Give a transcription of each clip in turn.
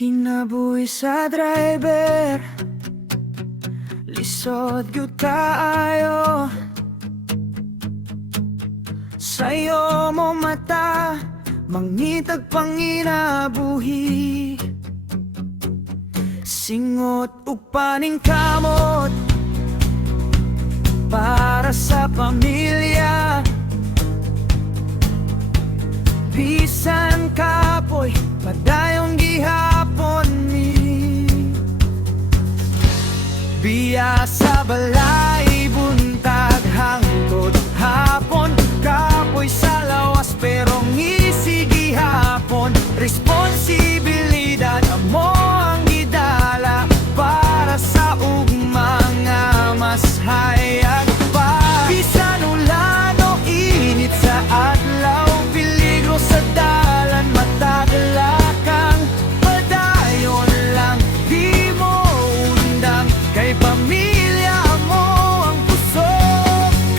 Kinabuhi sa driver, lisod gyud kaayo. Sayo mo mata, mangitag panginabuhi. Singot ug paningkamot para sa pamilya. Bisan kapoy, padayong gihapon ni biya sa balay, buntag hangtod hapon. Kapoy sa lawas pero ngisi gihapon. Responsibilidad amo ang gidala para sa ugmang mas hayag pa. Bisan ulan o init sa adlaw, peligro sa dalan, matagalakang padayon lang. Di mo undang kay pamilya mo ang puso.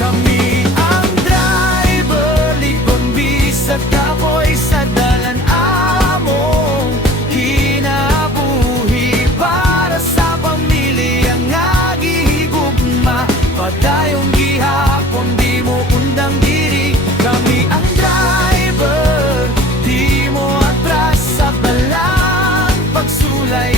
Kami ang driver, likon bisag kapoy sa dalan among kinabuhi para sa pamilya nga gihigugma. Padayong gihapon, di mo undang diri. Kami ang driver, di mo atras sa balang pagsulay.